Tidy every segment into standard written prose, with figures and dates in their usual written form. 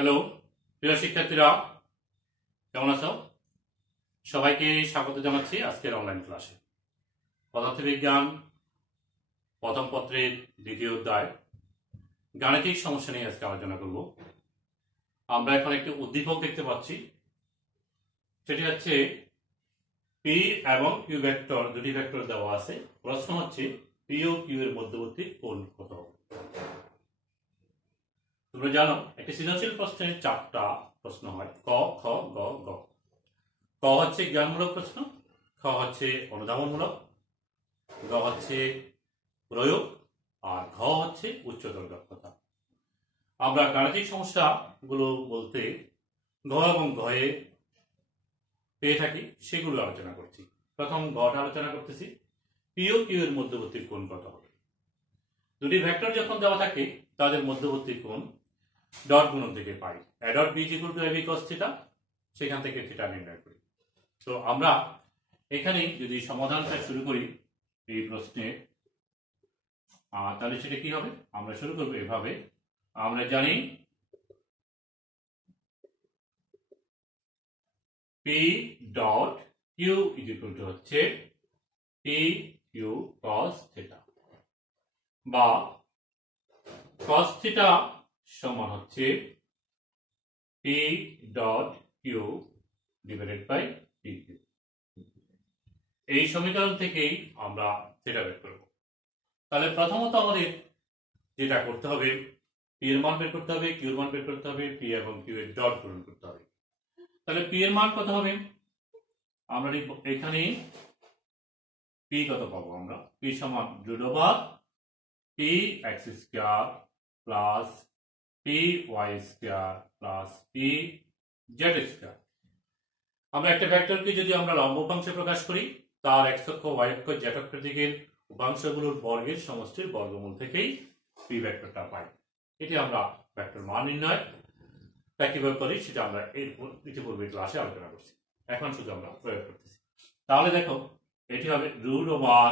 Hello প্রিয় শিক্ষার্থীরা, কেমন আছো? সবাইকে স্বাগত জানাচ্ছি আজকের অনলাইন ক্লাসে। পদার্থবিজ্ঞান প্রথম পত্রের দ্বিতীয় অধ্যায় গাণিতিক সমস্যা নিয়ে আজকে আলোচনা করব। আমরা এখন একটি উদ্দীপক দেখতে পাচ্ছি, সেটি হচ্ছে পি এবং কিউ ভেক্টর, দুটি ভেক্টর দেওয়া আছে। প্রশ্ন হচ্ছে পি ও কিউ এর মধ্যবর্তী কোণ কত হবে। তোমরা জানো একটি সৃজনশীল প্রশ্নের 4টা প্রশ্ন হয়, ক, খ, গ, গ। ক হচ্ছে জ্ঞানমূলক প্রশ্ন, খ হচ্ছে অনুধাবনমূলক, গ হচ্ছে প্রয়োগ, আর ঘ হচ্ছে উচ্চতর দক্ষতা। আমরা গাণিতিক সমস্যাগুলো বলতে ঘ এবং ঘয়ে পেয়ে থাকি, সেগুলো আলোচনা করছি। প্রথম ঘটা আলোচনা করতেছি, পি ও কিউ এর মধ্যবর্তী কোণ কত হবে। দুটি ভেক্টর যখন দেওয়া থাকে তাদের মধ্যবর্তী কোণ ডট গুণন থেকে পাই, a dot b equal to ab cos theta, সেখান থেকে থিটা নির্ণয় করি। তো আমরা এখানে যদি সমাধানটা শুরু করি এই প্রশ্নে, তাহলে সেটা কি হবে? আমরা শুরু করবো এভাবে। আমরা জানি p dot q equal to হচ্ছে p q cos থিটা, বা cos থিটা সমান হচ্ছে p dot q divided by pq। এই সমীকরণ থেকেই আমরা থিটা বের করব। তাহলে প্রথমত আমাদের যেটা করতে হবে, পি এর মান বের করতে হবে, কিউ এর মান বের করতে হবে, পি এবং কিউ এর ডট পূরণ করতে হবে। তাহলে পি এর মান কত হবে? আমরা এখানে পি কত পাবো? আমরা পি সমান root over p x square plus p y square plus p z square. আমরা একটা ভেক্টরকে যদি আমরা লম্ব উপাংশে প্রকাশ করি, তার এক্স অক্ষ, ওয়াই অক্ষ, জেড অক্ষের দিকের উপাংশগুলোর বর্গের সমষ্টির বর্গমূল থেকেই পি ভেক্টরটা পাই। এটি আমরা ভেক্টর মান নির্ণয় কিভাবে করি সেটা আমরা ইতিপূর্বে ক্লাসে আলোচনা করছি, এখন শুধু আমরা প্রয়োগ করতেছি। তাহলে দেখো, এটি হবে রুট ওভার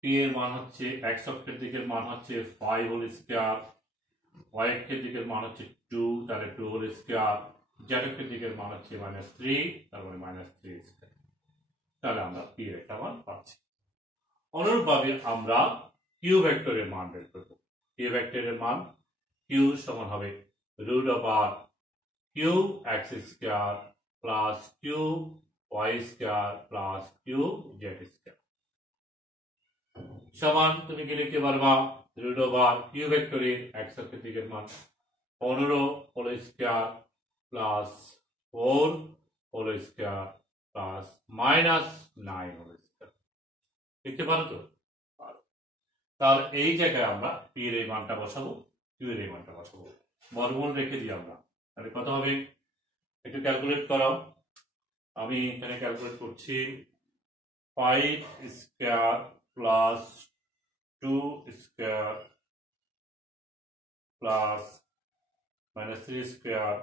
পি এর মান হচ্ছে এক্স অক্ষের দিকের মান হচ্ছে 5 হোল স্কয়ার, ওয়াই অক্ষের দিকের মান হচ্ছে 2, তাহলে 2 হোল স্কয়ার, জেড অক্ষের দিকের মান হচ্ছে -3, তারপরে -3 স্কয়ার। তাহলে আমরা পি এর একটা মান পাচ্ছি। অনুরূপভাবে আমরা কিউ ভেক্টরের মান বের করব। কিউ ভেক্টরের মান কিউ সমান হবে root over q x square plus q y square plus q z square সমান, তুমি কি লিখতে পারবা? রুট ওভার কিউ ভেক্টরের এক্স অক্ষের দিকের মান 15 whole square plus 4 whole square plus -9 whole square. লিখতে পারো তো? তাহলে এই জায়গায় আমরা পি এর এই মানটা বসাবো, কিউ এর এই মানটা বসাবো, বর্গমূল রেখে দিই আমরা। তাহলে কত হবে একটু ক্যালকুলেট করো। আমি এখানে ক্যালকুলেট করছি, 5 square plus 2 square plus -3 square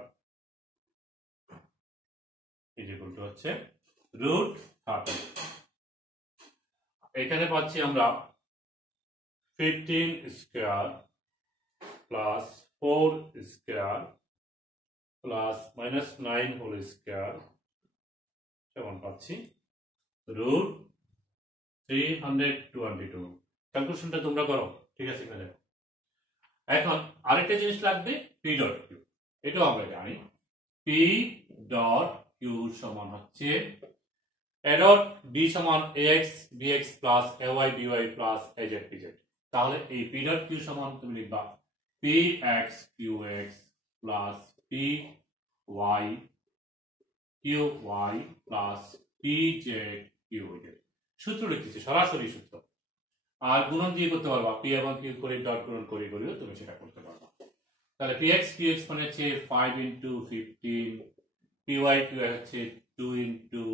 equal to হচ্ছে রুট 30। এখানে পাচ্ছি আমরা 15 square plus 4 square plus -9 whole square সমান পাচ্ছি রুট 322। ক্যালকুলেশনটা তোমরা করো, ঠিক আছে? এখানে এখন আরেকটা জিনিস লাগবে, পি ডট কিউ। এটাও আমরা জানি, পি ডট কিউ সমান হচ্ছে এ ডট বি সমান ax bx plus ay by plus az pz। তাহলে এই পি ডট কিউ সমান তুমি লিখবা px qx plus py qy plus pz qz। সূত্র লিখতেছি, সরাসরি সূত্র, আর গুণন দিয়ে করতে পারবা, পি এবং কিউ করে ডট গুণন করে করেও তুমি সেটা করতে পারবা। তাহলে px qx মানে হচ্ছে 5 into 15, py qy হচ্ছে 2 into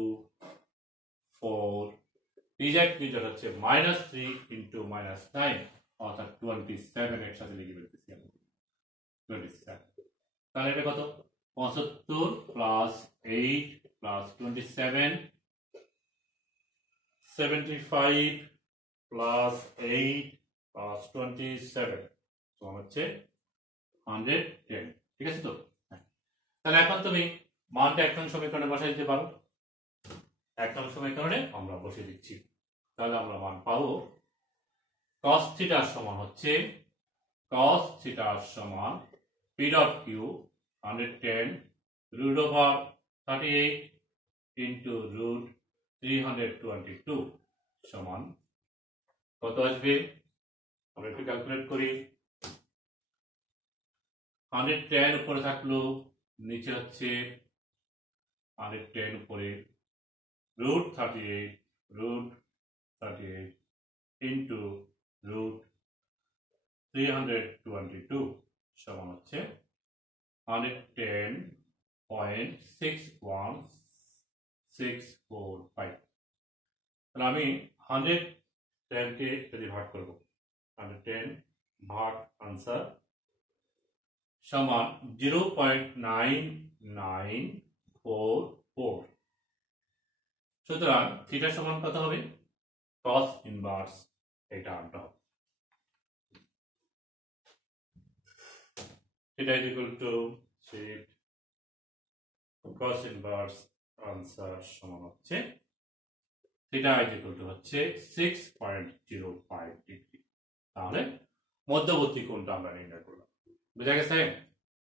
4, pz qz হচ্ছে -3 into -9, অর্থাৎ 27 এর সাথে লিখে ফেলতেছি আমি 27। তাহলে এটা কত? 75 প্লাস 8 প্লাস 27, 75 প্লাস 8 প্লাস 27 সমান হচ্ছে 110। ঠিক আছে তো? তাহলে এখন তুমি মানটা 1 নং সমীকরণে বসাই দিতে পারো। 1 নং সমীকরণে আমরা বসিয়ে দিচ্ছি। তাহলে আমরা মান পাবো cos থিটা সমান হচ্ছে cos থিটা সমান p dot q 110 root over 38 into root 322 সমান কত আসবে? আমরা একটু ক্যালকুলেট করি। 110 উপরে থাকলো, নিচে হচ্ছে 110 উপরে root 38 into root 322 সমান হচ্ছে 110.61645। তাহলে আমি 110 কে যদি ভাগ করব, 110 ভাগ आंसर সমান 0.9944। সুতরাং থিটা সমান কত হবে? cos ইনভার্স এটা আনতে হবে। Theta is equal two cos inverse answer সমান হচ্ছে থিটা ইজ ইকুয়াল টু হচ্ছে 6.05 ডিগ্রি। তাহলে মধ্যবর্তী কোণটা আমরা নির্ণয় করলাম। বুঝা গেছে?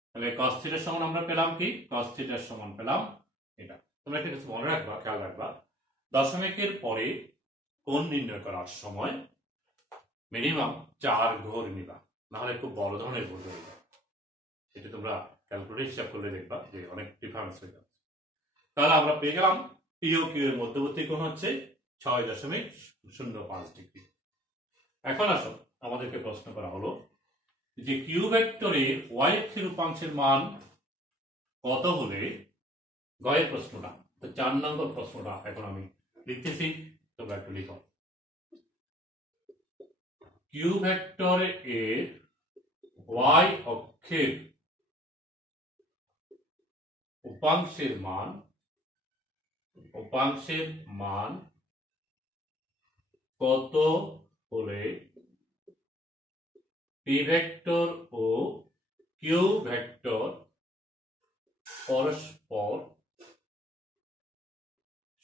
তাহলে cos থিটার সমান আমরা পেলাম কি? cos থিটার সমান পেলাম এটা। তোমরা একটা কিছু মনে রাখবা, খেয়াল রাখবা, দশমিকের পরে কোণ নির্ণয় করার সময় মিনিমাম 4 ঘর নিবা, না হলে খুব বড় ধরনের ভুল হয়ে যাবে। এটা তোমরা ক্যালকুলেটর হিসাব করলে দেখবা যে অনেক ডিফারেন্স হয়ে যাচ্ছে। তাহলে আমরা পেয়ে গেলাম পি ও কিউ এর মধ্যবর্তী কোণ হচ্ছে 6.05 ডিগ্রি। এখন আসো, আমাদেরকে প্রশ্ন করা হলো যে কিউ ভেক্টরের ওয়াই অক্ষের উপাংশের মান কত হলে, গয়ের প্রশ্নটা, তো 4 নম্বর প্রশ্নটা এখন আমি লিখতেছি, তোমরা একটু লিখো। কিউ ভেক্টর এর ওয়াই অক্ষের উপাংশের মান কত হলে P vector O Q vector পরস্পর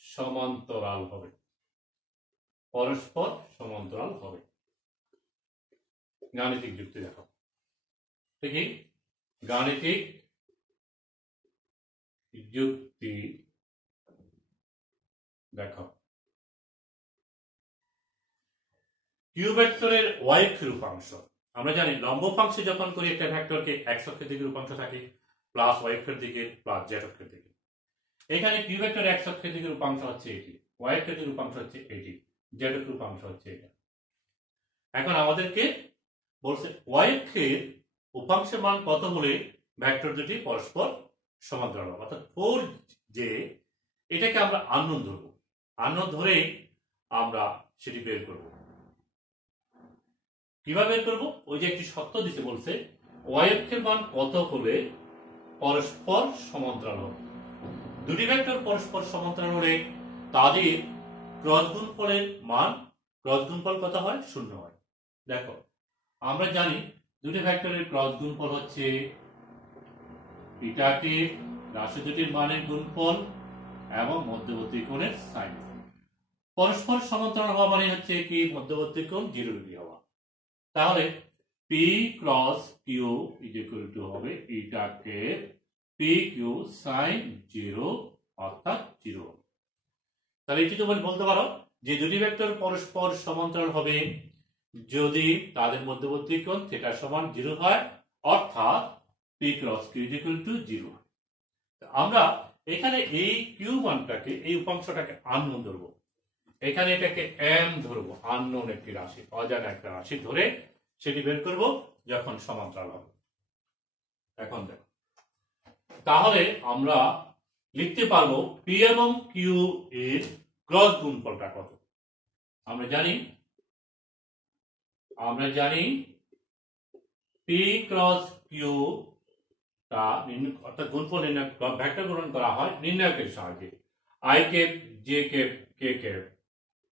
সমান্তরাল হবে। গাণিতিক যুক্তি দেখো। ঠিক, গাণিতিক যুক্তি দেখো। কিউ ভেক্টরের ওয়াই অক্ষের উপাংশ, আমরা জানি লম্ব উপাংশে যখন করি একটা ভেক্টরকে এক্স অক্ষের দিকের উপাংশ থাকে প্লাস ওয়াই অক্ষের দিকে প্লাস জেড অক্ষের দিকে। এখানে কিউ ভেক্টর এক্স অক্ষের দিকের উপাংশ হচ্ছে এটি, ওয়াই অক্ষের দিকের উপাংশ হচ্ছে এটি, জেড অক্ষের উপাংশ হচ্ছে এটা। এখন আমাদেরকে বলছে ওয়াই অক্ষের উপাংশের মান কত হলে ভেক্টর দুটি পরস্পর সমান্তরাল হবে, অর্থাৎ ফোর যে এটাকে আমরা আননোন ধরব, আননোন ধরে আমরা সেটি বের করব। কিভাবে বের করব? ওই যে একটি শর্ত দিতে বলছে ওয়াই অক্ষের মান কত হলে পরস্পর সমান্তরাল হবে। দুটি ভেক্টর পরস্পর সমান্তরাল হলে তাদের ক্রস গুণফলের মান, ক্রস গুণফল কত হয়? 0 হয়। দেখো, আমরা জানি দুটি ভেক্টরের ক্রস গুণফল হচ্ছে থিটাকে রাশি দুটির মানের গুণফল এবং মধ্যবর্তী কোণের সাইন। পরস্পর সমান্তরাল হওয়া মানে হচ্ছে কি? মধ্যবর্তী কোণ 0 ডিগ্রি হওয়া। তাহলে p cross q is equal to হবে থিটাকে পি কিউ সাইন 0 অর্থাৎ 0। তাহলে এটি তোমরা বলতে পারো যে দুটি ভেক্টর পরস্পর সমান্তরাল হবে যদি তাদের মধ্যবর্তী কোণ থিটা সমান 0 হয়, অর্থাৎ p cross q is equal to 0। আমরা এখানে এই কিউ মানটাকে, এই উপাংশটাকে আননোন ধরবো, এখানে এটাকে এম ধরবো, আননোন একটি রাশি, অজানা একটা রাশি ধরে সেটি বের করব যখন সমান্তরাল হবে। এখন দেখো, তাহলে আমরা লিখতে পারবো পি এবং কিউ এর ক্রস গুণফলটা কত। আমরা জানি পি ক্রস কিউ টা অর্থাৎ গুণফল নির্ণয়, ভেক্টর গ্রহণ করা হয় নির্ণায়কের সাহায্যে, I cap J cap K cap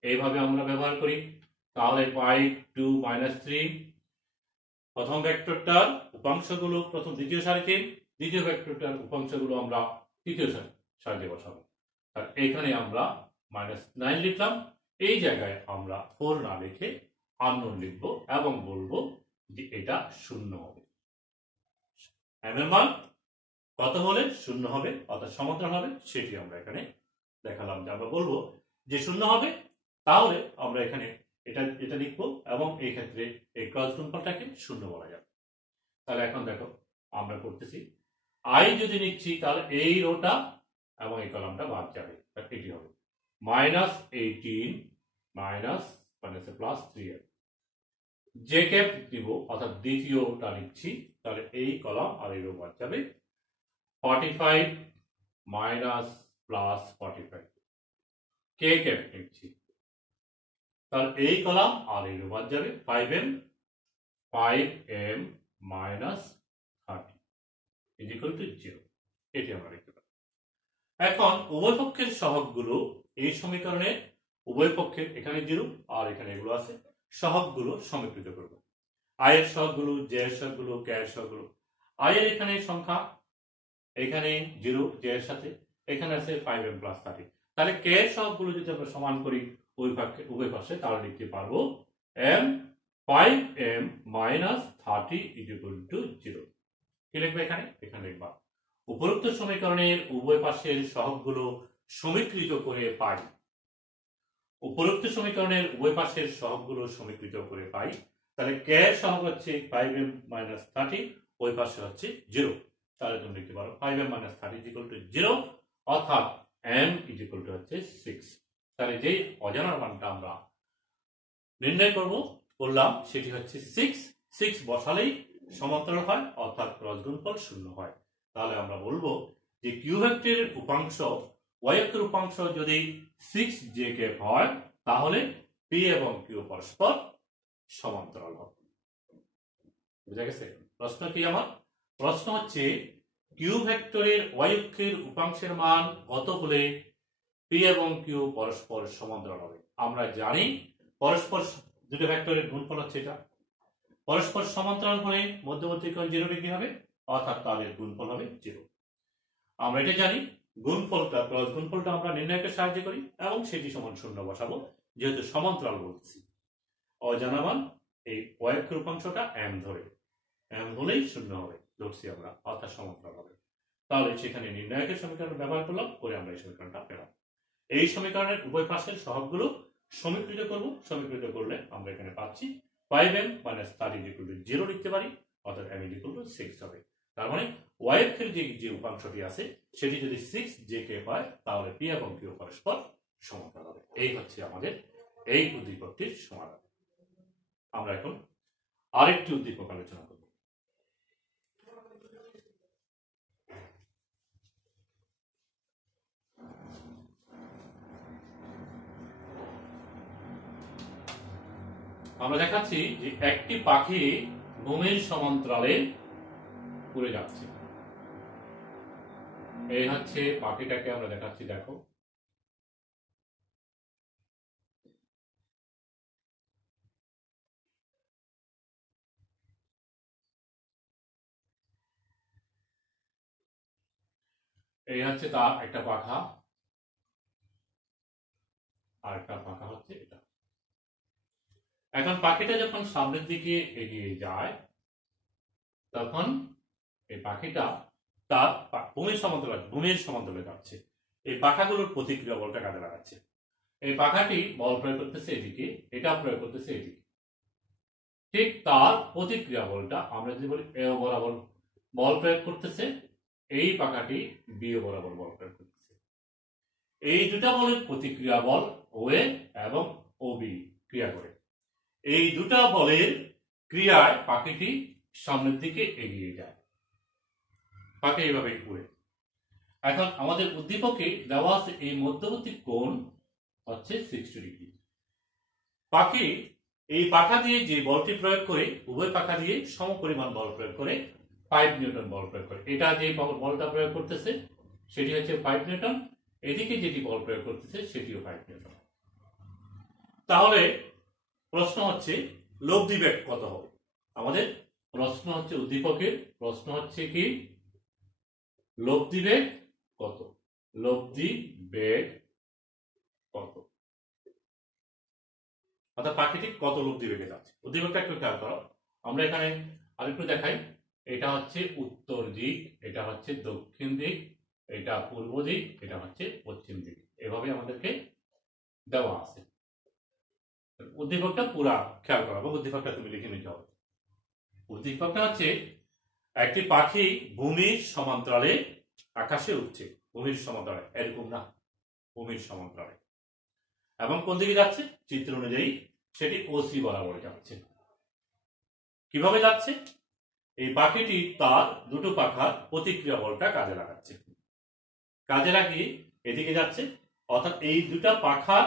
এইভাবে আমরা ব্যবহার করি। তাহলে পাই 2 - 3 প্রথম ভেক্টরটার উপাংশগুলো প্রথম দ্বিতীয় সারিতে, দ্বিতীয় ভেক্টরটার উপাংশগুলো আমরা তৃতীয় সারিতে বসাবো। আর এখানে আমরা -9 লিখলাম, এই জায়গায় আমরা 4 না লিখে আননোন লিখব এবং বলবো যে এটা শূন্য হবে। m এর মান কত হলে শূন্য হবে অর্থাৎ সমান্তরাল হবে সেটি আমরা এখানে দেখালাম, যে আমরা বলবো যে শূন্য হবে, তাহলে আমরা এখানে এটা লিখবো এবং এই ক্ষেত্রে এই ক্রস গুণফলটাকে শূন্য বলা যাবে। তাহলে এখন দেখো আমরা করতেছি, আই যদি নিচ্ছি তাহলে এই রোটা এবং এই কলামটা বাদ যাবে, এটি হবে -18 +3m। যে ক্যাপ দিব অর্থাৎ দ্বিতীয়টা নিচ্ছি, তাহলে এই কলাম আর এই রো বাদ যাবে, 45 +45 কে ক্যাপ নিচ্ছি, তাহলে এই কলাম আর এই রো বাদ যাবে, 5m -30 0। এটি আমরা লিখতে পারি। এখন উভয় পক্ষের সহগগুলো এই সমীকরণে উভয় পক্ষের এখানে 0 আর এখানে এগুলো আছে, সহগগুলো সমীকৃত করব। আই এর সহগগুলো, জে এর সহগগুলো, কে এর সহগগুলো। আই এর এখানে সংখ্যা এখানে 0 জে এর সাথে, এখানে আছে 5m +30। তাহলে কে এর সহগগুলো যদি আমরা সমান করি উভয় পাশে, তাহলে লিখতে পারবো m 5m -30 0। কি লিখবে এখানে? এখানে লিখবা উপরোক্ত সমীকরণের উভয় পাশের সহগগুলো সমীকৃত করে পাই। উপরোক্ত সমীকরণের উভয় পাশের সহগগুলো সমীকৃত করে পাই। তাহলে কে এর সহগ হচ্ছে 5m -30, ওই পাশে হচ্ছে 0। তাহলে তুমি লিখতে পারো 5m -30 0, অর্থাৎ m হচ্ছে 6। তাহলে যেই অজানার মানটা আমরা নির্ণয় করলাম সেটি হচ্ছে 6। 6 বসালেই সমান্তরাল হয় অর্থাৎ ক্রস গুণফল 0 হয়। তাহলে আমরা বলবো যে কিউ ভেক্টরের উপাংশ y অক্ষের উপাংশ যদি 6jk হয়, তাহলে p এবং q পরস্পর সমান্তরাল হবে। বুঝা গেছে? প্রশ্ন কি আমার? প্রশ্ন হচ্ছে কিউ ভেক্টরের y অক্ষের উপাংশের মান কত হলে p এবং q পরস্পর সমান্তরাল হবে। আমরা জানি পরস্পর দুটো ভেক্টরের গুণফল হচ্ছে এটা। পরস্পর সমান্তরাল হলে মধ্যবর্তী কোণ 0 ডিগ্রি হবে, অর্থাৎ তাদের গুণফল হবে 0। আমরা এটা জানি, গুণফলটা ক্রস গুণফলটা আমরা নির্ণয়কে সাহায্য করি এবং সেটি সমান 0 বসাবো, যেহেতু সমান্তরাল বলছি। অজানা মান এই y অক্ষের উপাংশটা m ধরে, m হলেই 0 হবে ধরছি আমরা, অর্থাৎ সমান্তরাল হবে। তাহলে সেখানে নির্ণায়কের সমীকরণ ব্যবহার করলাম, করে আমরা এই সমীকরণটা পেলাম। এই সমীকরণের উভয় পাশের সহগগুলো সমীকৃত করব। সমীকৃত করলে আমরা এখানে পাচ্ছি 5m -30 0 লিখতে পারি, অর্থাৎ m 6 হবে। তার মানে y অক্ষের যে উপাংশটি আছে সেটি যদি 6jk হয়, তাহলে p এবং q পরস্পর সমান্তরাল হবে। এই হচ্ছে আমাদের এই উদ্দীপকটির সমাধান। আমরা এখন আরেকটি উদ্দীপক আলোচনা করব। আমরা দেখাচ্ছি যে একটি পাখি ভূমির সমান্তরালে উড়ে যাচ্ছে। এই হচ্ছে পাখিটাকে আমরা দেখাচ্ছি, দেখো এই হচ্ছে তার একটা পাখা, আর একটা পাখা হচ্ছে এটা। এখন পাখিটা যখন সামনের দিকে এগিয়ে যায়, তখন এই পাখিটা তার ভূমির সমান্তরালে যাচ্ছে। এই পাখাগুলোর প্রতিক্রিয়া বলটা কাজে লাগাচ্ছে। এই পাখাটি বল প্রয়োগ করতেছে এদিকে, এটা প্রয়োগ করতেছে এদিকে। ঠিক তার প্রতিক্রিয়া বলটা আমরা যদি বলি এ বরাবর বল প্রয়োগ করতেছে, এই পাখাটি বি বরাবর বল প্রয়োগ করতেছে। এই দুটা বলের প্রতিক্রিয়া বল ওএ এবং ওবি ক্রিয়া করে। এই দুটা বলের ক্রিয়ায় পাখিটি সামনের দিকে এগিয়ে যায়, পাখি এইভাবে ঘুরে। এখন আমাদের উদ্দীপকে দেওয়া আছে এই মধ্যবর্তী কোণ হচ্ছে 60 ডিগ্রি। পাখি এই পাখা দিয়ে যে বলটি প্রয়োগ করে, উভয় পাখা দিয়ে সমপরিমাণ বল প্রয়োগ করে 5 নিউটন বল প্রয়োগ করে। এটা যে বলটা প্রয়োগ করতেছে সেটি হচ্ছে 5 নিউটন, এদিকে যেটি বল প্রয়োগ করতেছে সেটিও 5 নিউটন। তাহলে প্রশ্ন হচ্ছে লব্ধি বেগ কত হবে? আমাদের প্রশ্ন হচ্ছে উদ্দীপকের প্রশ্ন হচ্ছে কি লব্ধি বেগ কত, লব্ধি বেগ কত, অর্থাৎ পাখিটি কত লব্ধি বেগে যাচ্ছে। উদ্দীপকটা একটু খেয়াল করো। আমরা এখানে আরেকটু দেখাই, এটা হচ্ছে উত্তর দিক, এটা হচ্ছে দক্ষিণ দিক, এটা পূর্ব দিক, এটা হচ্ছে পশ্চিম দিক, এভাবে আমাদেরকে দেওয়া আছে। উদ্দীপকটা পুরা খেয়াল করো, উদ্দীপকটা তুমি লিখে নিতে হবে। উদ্দীপকটা হচ্ছে একটি পাখি ভূমির সমান্তরালে আকাশে উঠছে, ভূমির সমান্তরালে, এরকম না, ভূমির সমান্তরালে, এবং কোন দিকে যাচ্ছে চিত্র অনুযায়ী সেটি ওসি বরাবর যাচ্ছে। কিভাবে যাচ্ছে? এই পাখিটি তার দুটো পাখার প্রতিক্রিয়া বলটা কাজে লাগাচ্ছে, কাজে লাগিয়ে এদিকে যাচ্ছে, অর্থাৎ এই দুটা পাখার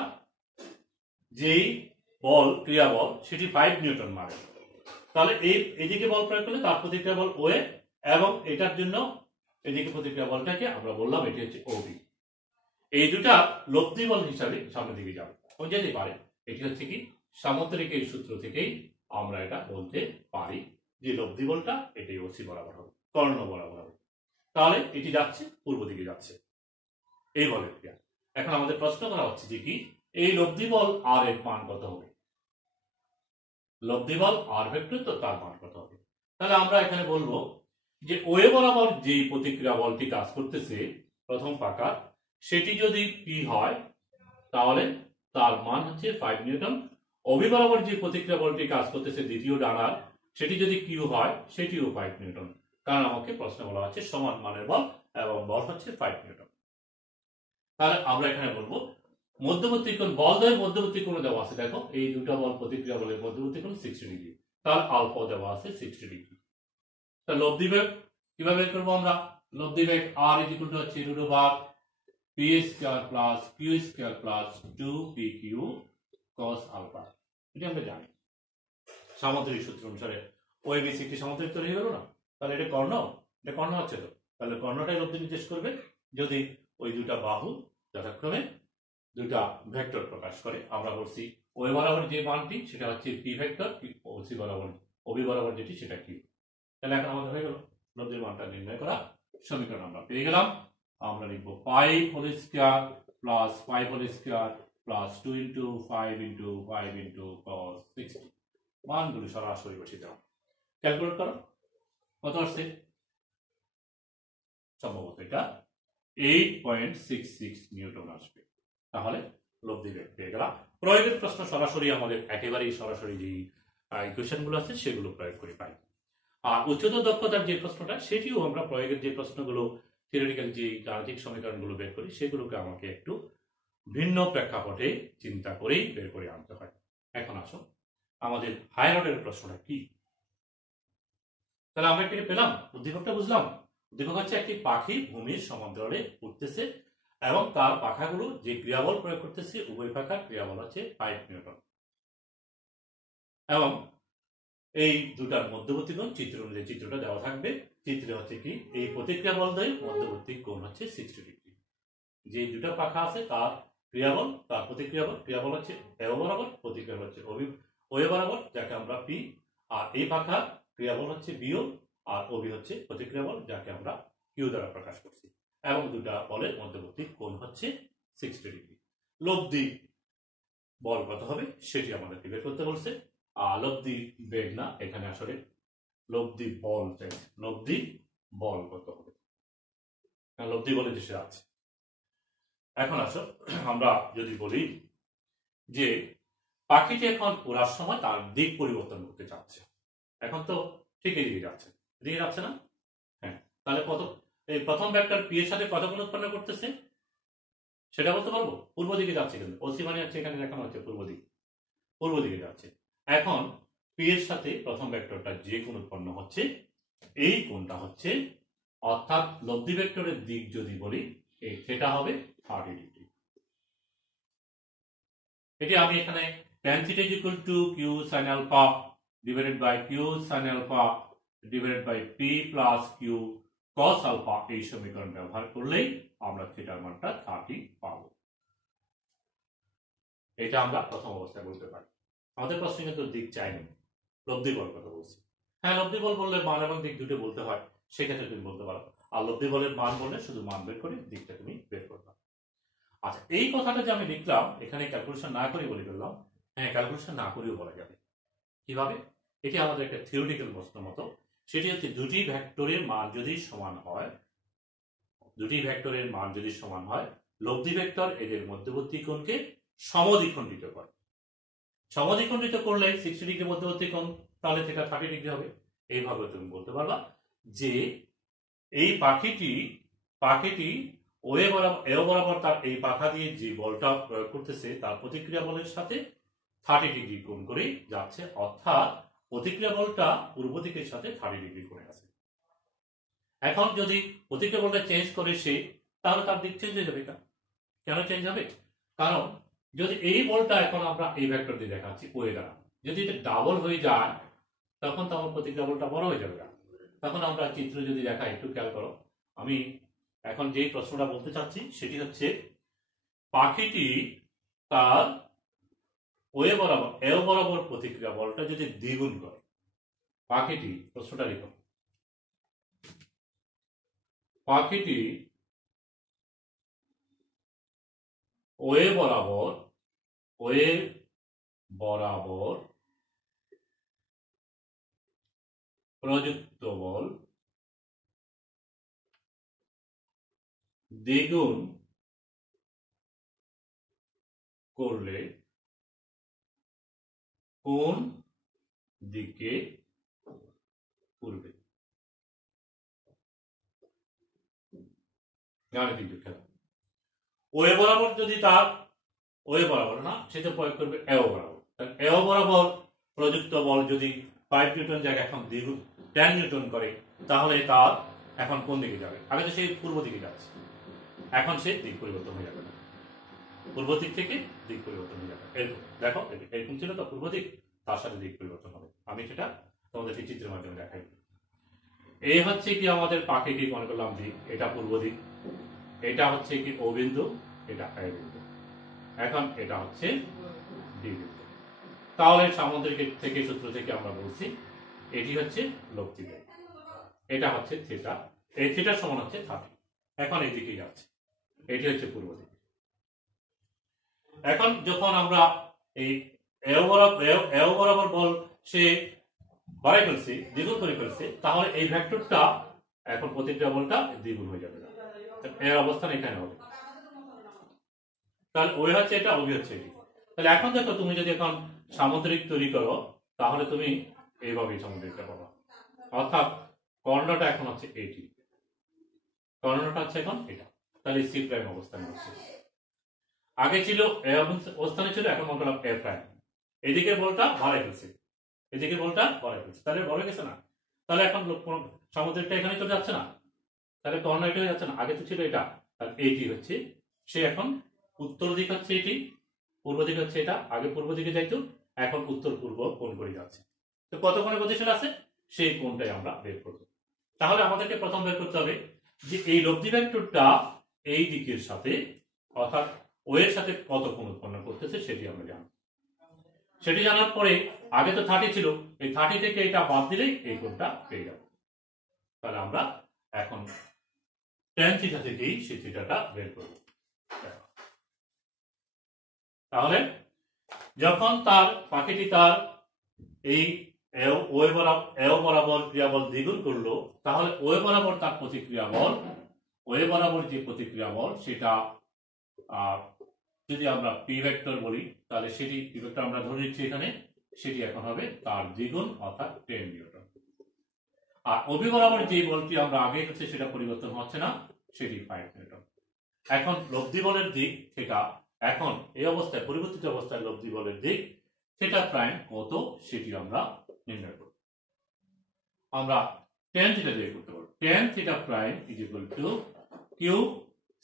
যেই বল, ক্রিয়া বল, সেটি 5 নিউটন মানে। তাহলে এইদিকে বল প্রয়োগ করলে তার প্রতিক্রিয়া বল ওয়ে, এবং এটার জন্য এদিকে প্রতিক্রিয়া বলটাকে আমরা বললাম এটি হচ্ছে ওবি। এই দুটা লব্ধি বল হিসাবে সামনের দিকে যাবে, যেতে পারে। এটি হচ্ছে কি সামুদ্রিক এই সূত্র থেকেই আমরা এটা বলতে পারি যে লব্ধি বলটা এটি ওসি বরাবর হবে, কর্ণ বরাবর হবে। তাহলে এটি যাচ্ছে পূর্ব দিকে যাচ্ছে, এই বলের ক্রিয়া। এখন আমাদের প্রশ্ন করা হচ্ছে যে কি এই লব্ধি বল আর এর মান কত হবে, লব্ধি বল আর ভেক্টর, তো তার মান কত হবে। তাহলে আমরা এখানে বলবো যে ওয়ে বরাবর যে প্রতিক্রিয়া বলটি কাজ করতেছে প্রথম পাকা, সেটি যদি পি হয় তাহলে তার মান হচ্ছে 5 নিউটন। ওবি বরাবর যে প্রতিক্রিয়া বলটি কাজ করতেছে দ্বিতীয় ডানার, সেটি যদি কিউ হয় সেটিও 5 নিউটন, কারণ আমাকে প্রশ্ন বলা হচ্ছে সমান মানের বল এবং বল হচ্ছে 5 নিউটন। তাহলে আমরা এখানে বলবো মধ্যবর্তী কোণ, বল দ্বয়ের মধ্যবর্তী কোণ দেওয়া আছে, দেখো এই দুটো বল প্রতিক্রিয়া বলের মধ্যবর্তী কোণ 60 ডিগ্রি, তাহলে আলফা দেওয়া আছে 60 ডিগ্রি। তাহলে লব্ধি বেগ কিভাবে বের করবো আমরা? লব্ধি বেগ আর ইজ ইকুয়াল টু হচ্ছে root over P square plus Q square plus 2pq cos alpha. এটা আমরা জানি সামুদ্রিক সূত্র অনুসারে ওই বিসিটি সামুদ্রিক তৈরি হলো না, তাহলে এটা কর্ণ, এটা কর্ণ হচ্ছে তো, তাহলে কর্ণটাই লব্ধি নির্দেশ করবে যদি ওই দুটা বাহু যথাক্রমে দুটা ভেক্টর প্রকাশ করে। আমরা বলছি ওই বরাবর যে মানটি সেটা হচ্ছে পি ভেক্টর, ওসি বরাবর ওবি বরাবর যেটি সেটা কিউ। তাহলে এখন আমাদের হয়ে গেল লব্ধির মানটা নির্ণয় করা, সমীকরণ আমরা পেয়ে গেলাম। আমরা লিখবো পাই whole square plus 5 whole square plus 2 into 5 into 5 into cos 60। মানগুলো সরাসরি বসিয়ে দাও, ক্যালকুলেট করো কত আসছে। সম্ভবত এটা 8.66 নিউটন আসবে। তাহলে লব্ধি বেগ পেয়ে গেলাম। প্রয়োগের প্রশ্ন সরাসরি আমাদের একেবারেই সরাসরি যে ইকুয়েশন গুলো আছে সেগুলো প্রয়োগ করে পাই। আর উচ্চতর দক্ষতার যে প্রশ্নটা সেটিও আমরা প্রয়োগের যে প্রশ্নগুলো, থিওরিটিক্যাল যে গাণিতিক সমীকরণগুলো বের করি সেগুলোকে আমাকে একটু ভিন্ন প্রেক্ষাপটে চিন্তা করেই বের করে আনতে হয়। এখন আসো আমাদের হায়ার অর্ডারের প্রশ্নটা কি। তাহলে আমরা কি পেলাম? উদ্দীপকটা বুঝলাম। উদ্দীপক হচ্ছে একটি পাখি ভূমির সমান্তরালে উঠতেছে এবং তার পাখাগুলো যে ক্রিয়াবল প্রয়োগ করতেছে উভয় পাখার ক্রিয়াবল হচ্ছে 5 নিউটন, এবং এই দুটার মধ্যবর্তী কোণ চিত্র অনুযায়ী চিত্রটা দেওয়া থাকবে। চিত্রে হচ্ছে কি এই প্রতিক্রিয়া বল দ্বয়ের মধ্যবর্তী কোণ হচ্ছে 60 ডিগ্রি। যে দুটা পাখা আছে তার ক্রিয়াবল, তার প্রতিক্রিয়া বল, ক্রিয়াবল হচ্ছে এও বরাবর, প্রতিক্রিয়া হচ্ছে ওয়ে বরাবর, যাকে আমরা পি, আর এই পাখার ক্রিয়াবল হচ্ছে বিও, আর ওবি হচ্ছে প্রতিক্রিয়া বল, যাকে আমরা কিউ দ্বারা প্রকাশ করছি, এবং দুটা বলের মধ্যবর্তী কোণ হচ্ছে 60 ডিগ্রি। লব্ধি বল কত হবে সেটি আমাদেরকে বের করতে বলছে। লব্ধি বেগ না, এখানে আসলে লব্ধি বল চাই, লব্ধি বল কত হবে, লব্ধি বলে দেশে আছে। এখন আসো আমরা যদি বলি যে পাখিটি এখন ওড়ার সময় তার দিক পরিবর্তন করতে চাচ্ছে, এখন তো ঠিক এদিকে যাচ্ছে, এদিকে যাচ্ছে না? হ্যাঁ, তাহলে কত এই প্রথম ভেক্টর পি এর সাথে কত কোণ উৎপন্ন করতেছে সেটা বলতে পারবো? পূর্ব দিকে যাচ্ছে, কিন্তু ওসি মানে হচ্ছে এখানে দেখানো হচ্ছে পূর্ব দিক, পূর্ব দিকে যাচ্ছে। এখন পি এর সাথে প্রথম ভেক্টরটা যে কোণ উৎপন্ন হচ্ছে এই কোণটা হচ্ছে, অর্থাৎ লব্ধি ভেক্টরের দিক যদি বলি এই থিটা হবে 30 ডিগ্রি। এটি আমি এখানে tan theta is equal to q sin alpha divided by q sin alpha divided by p plus q cos alpha এই সমীকরণ ব্যবহার করলেই আমরা থিটার মানটা 30 পাবো। এটা আমরা প্রথম অবস্থায় বলতে পারি। আমাদের প্রশ্নে কিন্তু দিক চাইনি, লব্ধি বল কথা বলছি। হ্যাঁ, লব্ধি বল বললে মান এবং দিক দুটো বলতে হয়, সেক্ষেত্রে তুমি বলতে পারো। আর লব্ধি বলের মান বললে শুধু মান বের করে দিকটা তুমি বের করবে। আচ্ছা, এই কথাটা যে আমি লিখলাম এখানে ক্যালকুলেশন না করে বলে ফেললাম, হ্যাঁ ক্যালকুলেশন না করেও বলা যাবে। কিভাবে? এটি আমাদের একটা থিওরিটিক্যাল প্রশ্নের মতো। সেটি হচ্ছে দুটি ভেক্টরের মান যদি সমান হয়, দুটি ভেক্টরের মান যদি সমান হয়, লব্ধি ভেক্টর এদের মধ্যবর্তী কোণকে সমদ্বিখণ্ডিত করে। সমদ্বিখণ্ডিত করলে 60 ডিগ্রি মধ্যবর্তী কোণ, তাহলে থেকে 30 ডিগ্রি হবে। এইভাবে তুমি বলতে পারবা যে এই পাখিটি ওয়ে বরাবর তার এই পাখা দিয়ে যে বলটা প্রয়োগ করতেছে তার প্রতিক্রিয়া বলের সাথে 30 ডিগ্রি কোণ করে যাচ্ছে, অর্থাৎ প্রতিক্রিয়া বলটা পূর্ব দিকের সাথে 30 ডিগ্রি কোণে আছে। এখন যদি প্রতিক্রিয়া বলটা চেঞ্জ করে সে, তাহলে তার দিক চেঞ্জ হয়ে যাবে। কেন চেঞ্জ হবে? কারণ যদি এই বলটা এখন আমরা এই ভেক্টর দিয়ে দেখাচ্ছি ওয়ে দ্বারা, যদি এটা ডাবল হয়ে যায় তখন তো আমার প্রতিক্রিয়া বলটা বড় হয়ে যাবে। তখন আমরা চিত্র যদি দেখাই, একটু খেয়াল করো। আমি এখন যে প্রশ্নটা বলতে চাচ্ছি সেটি হচ্ছে পাখিটি তার ওয়ে বরাবর প্রতিক্রিয়া বলটা যদি দ্বিগুণ করে, পাখিটি, প্রশ্নটা লিখো, পাখিটি ওয়ে বরাবর প্রযুক্ত বল দ্বিগুণ করলে কোন দিকে উড়বে? গাণিতিক ব্যাখ্যা। ওয়ে বরাবর যদি তার ওয়ে বরাবর না, সেটা প্রয়োগ করবে এও বরাবর। এও বরাবর প্রযুক্ত বল যদি 5 নিউটন জায়গায় এখন 10 নিউটন করে, তাহলে তার এখন কোন দিকে যাবে? আগে তো সেই পূর্ব দিকে যাচ্ছে, এখন সে দিক পরিবর্তন হয়ে যাবে। পূর্ব দিক থেকে দিক পরিবর্তন হয়ে যাবে। এরকম দেখো, এরকম ছিল তো পূর্ব দিক, তার সাথে দিক পরিবর্তন হবে। আমি সেটা তোমাদেরকে চিত্রের মাধ্যমে দেখাই। এই হচ্ছে কি আমাদের পাখিটি মনে করলাম দিক, এটা পূর্ব দিক, এটা হচ্ছে কি ও বিন্দু, এটা এ বিন্দু, এখন এটা হচ্ছে ডি বিন্দু। তাহলে সামুদ্রিক থেকে সূত্র থেকে আমরা বলছি এটি হচ্ছে লব্ধি বেগ, এটা হচ্ছে থিটা, এই থিটার সমান হচ্ছে 30। এখন এই দিকে যাচ্ছে, এটি হচ্ছে পূর্ব দিক। এখন যখন আমরা এই এও বরাবর বল সে বাড়াই ফেলছি, দ্বিগুণ করে ফেলছে, তাহলে এই ভেক্টরটা এখন প্রতিক্রিয়া বলটা দ্বিগুণ হয়ে যাবে। এর অবস্থান এখানে হবে, তাহলে ওই হচ্ছে এটা, ওই হচ্ছে এটি। তাহলে এখন দেখো, তুমি যদি এখন সামুদ্রিক তৈরি করো তাহলে তুমি এইভাবেই সামুদ্রিকটা পাবা, অর্থাৎ কর্ণটা এখন হচ্ছে এটি, কর্ণটা হচ্ছে এখন এটা। তাহলে সি প্রাইম অবস্থানে হচ্ছে, আগে ছিল এ অবস্থানে ছিল, এখন মনে করলাম এ প্রাইম। এদিকে বলটা বাড়াই ফেলছে, এদিকে বলটা বাড়াই ফেলছে, তাহলে বড় গেছে না? তাহলে এখন সামুদ্রিকটা এখানে চলে যাচ্ছে না, তাহলে কর্ণ এটা হয়ে যাচ্ছে না? আগে তো ছিল এটা, তাহলে এইটি হচ্ছে সে, এখন উত্তর দিক হচ্ছে এটি, পূর্ব দিক হচ্ছে এটা। আগে পূর্ব দিকে যাইতো, এখন উত্তর পূর্ব কোণ করে যাচ্ছে। তো কত কোণে গতিশীল আছে সেই কোণটাই আমরা বের করব। তাহলে আমাদেরকে প্রথম বের করতে হবে যে এই লব্ধি ভেক্টরটা এই দিকের সাথে, অর্থাৎ ও এর সাথে কত কোণ উৎপন্ন করতেছে সেটি আমরা জানব। সেটি জানার পরে, আগে তো 30 ছিল, এই 30 থেকে এটা বাদ দিলেই এই কোণটা পেয়ে যাব। তাহলে আমরা এখন tan থিটা থেকেই সেই থিটাটা বের করব। তাহলে যখন তার পাখিটি তার এই এও বরাবর ক্রিয়াবল দ্বিগুণ করলো, তাহলে ওয়ে বরাবর তার প্রতিক্রিয়া বল, ওয়ে বরাবর যে প্রতিক্রিয়া বল সেটা যদি আমরা পি ভেক্টর বলি, তাহলে সেটি পি ভেক্টর আমরা ধরে নিচ্ছি এখানে, সেটি এখন হবে তার দ্বিগুণ, অর্থাৎ 10 নিউটন। আর ওবি বরাবর যে বলটি আমরা আগে হচ্ছে সেটা পরিবর্তন হচ্ছে না, সেটি 5 নিউটন। এখন লব্ধি বলের দিক থেকে, এখন এই অবস্থায় পরিবর্তিত অবস্থায় লব্ধি বলের দিক থিটা প্রাইম কত সেটি আমরা নির্ণয় করব। আমরা tan থিটা দিয়ে করতে পারব। tan theta prime is equal to Q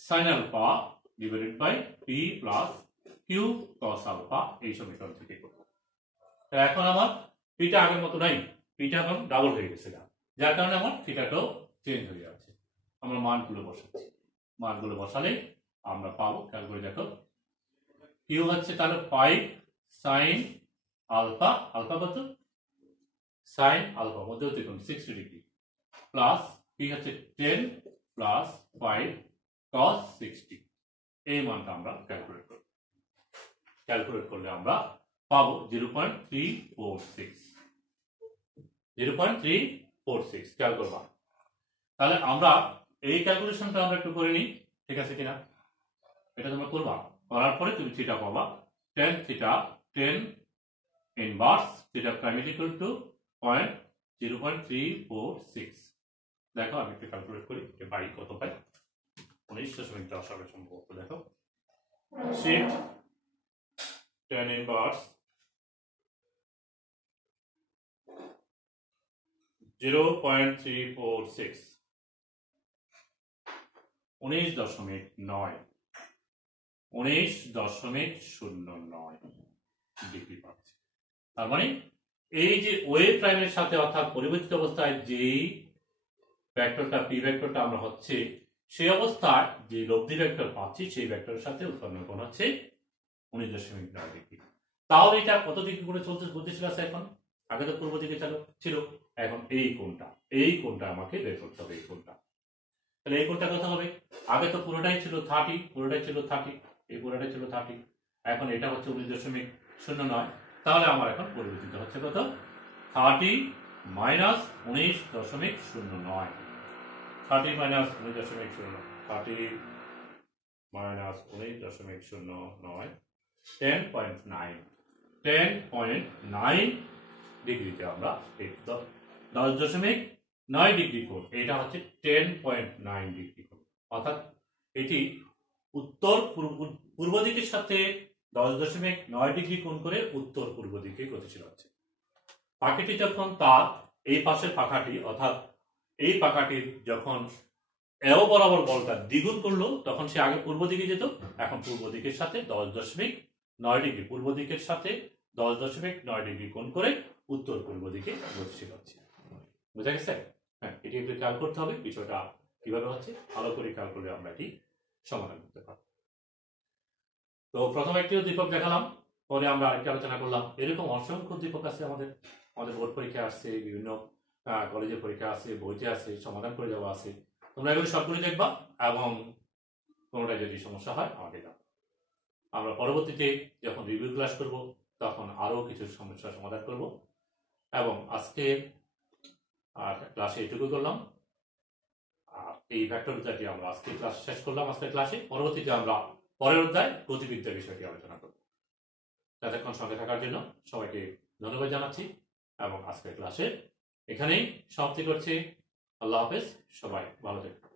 sin alpha divided by P plus Q cos alpha, এই সমীকরণ থেকে করব। তাহলে এখন আমার পিটা আগের মতো নাই, পিটা এখন ডাবল হয়ে গেছে, যার কারণে আমার থিটাটাও চেঞ্জ হয়ে যাচ্ছে। আমরা মানগুলো বসাচ্ছি, মানগুলো বসালে আমরা পাবো, খেয়াল করে দেখো, কিউ হচ্ছে তাহলে 5 sin আলফা, আলফা কত? sin আলফা মধ্যবর্তী কোণ 60 ডিগ্রি, প্লাস পি হচ্ছে 10 প্লাস 5 cos 60 এই মানটা আমরা ক্যালকুলেট করব। ক্যালকুলেট করলে আমরা পাবো 0.346 0.346 খেয়াল করবা। তাহলে আমরা এই ক্যালকুলেশনটা আমরা একটু করে নিই, ঠিক আছে কিনা? এটা তোমরা করবা, করার পরে তুমি থিটা পাবা tan theta tan inverse theta prime equal to 0.346। দেখো আমি একটু ক্যালকুলেট করি যে বাই কত পাই। 19.10 হবে সম্ভবত। দেখো শিফট tan ইনভার্স 0.346 19.9 19.09 ডিগ্রি পাচ্ছি। তার মানে এই যে ওয়ে প্রাইমের সাথে অর্থাৎ পরিবর্তিত অবস্থায় যেই ভেক্টরটা পি ভেক্টরটা আমরা হচ্ছে সেই অবস্থায় যে লব্ধি ভেক্টর পাচ্ছি সেই ভেক্টরের সাথে উৎপন্ন কোণ হচ্ছে 19.9 ডিগ্রি। তাহলে এটা কত ডিগ্রি করে চলতেছিল এখন? আগে তো পূর্ব দিকে ছিল, এখন এই কোণটা আমাকে বের করতে হবে। এই কোণটা, তাহলে এই কোণটা কত হবে? আগে তো পুরোটাই ছিল 30, এই পুরোটাই ছিল 30, এখন এটা হচ্ছে 19.09। তাহলে আমার এখন পরিবর্তিত হচ্ছে কত? 30 মাইনাস 19.09, 30 মাইনাস 19.09, 30 মাইনাস 19.09, 10.9 ডিগ্রিতে আমরা 10.9 ডিগ্রি কোণ, এটা হচ্ছে 10.9 ডিগ্রি কোণ। অর্থাৎ এটি উত্তর পূর্ব দিকের সাথে 10.9 ডিগ্রি কোণ করে উত্তর পূর্ব দিকে গতিশীল হচ্ছে। পাখিটি যখন তার এই পাশের পাখাটি অর্থাৎ এই পাখাটির যখন এও বরাবর বলটা দ্বিগুণ করলো তখন সে আগে পূর্ব দিকে যেত, এখন পূর্ব দিকের সাথে 10.9 ডিগ্রি, পূর্ব দিকের সাথে 10.9 ডিগ্রি কোণ করে উত্তর পূর্ব দিকে গতিশীল হচ্ছে। বুঝা গেছে? হ্যাঁ, এটি একটু খেয়াল করতে হবে বিষয়টা কিভাবে হচ্ছে, ভালো করে খেয়াল করলে আমরা এটি সমাধান করতে পারব। তো প্রথম একটি উদ্দীপক দেখালাম, পরে আমরা আরেকটি আলোচনা করলাম। এরকম অসংখ্য উদ্দীপক আছে আমাদের বোর্ড পরীক্ষা আসছে, বিভিন্ন কলেজের পরীক্ষা আছে, বইতে আছে, সমাধান করে যাওয়া আছে। তোমরা এগুলো সবগুলো দেখবা এবং কোনোটা যদি সমস্যা হয় আমাকে জানাও। আমরা পরবর্তীতে যখন রিভিউ ক্লাস করব তখন আরো কিছু সমস্যার সমাধান করব। এবং আজকে ক্লাসে এটুকু করলাম। এই ভেক্টর অধ্যায়টি আমরা আজকে ক্লাস শেষ করলাম। আজকের ক্লাসে পরবর্তীতে আমরা পরের অধ্যায় গতিবিদ্যা বিষয়টি আলোচনা করব। এতক্ষণ সঙ্গে থাকার জন্য সবাইকে ধন্যবাদ জানাচ্ছি এবং আজকের ক্লাসে এখানেই সমাপ্তি করছি। আল্লাহ হাফেজ, সবাই ভালো থাকবেন।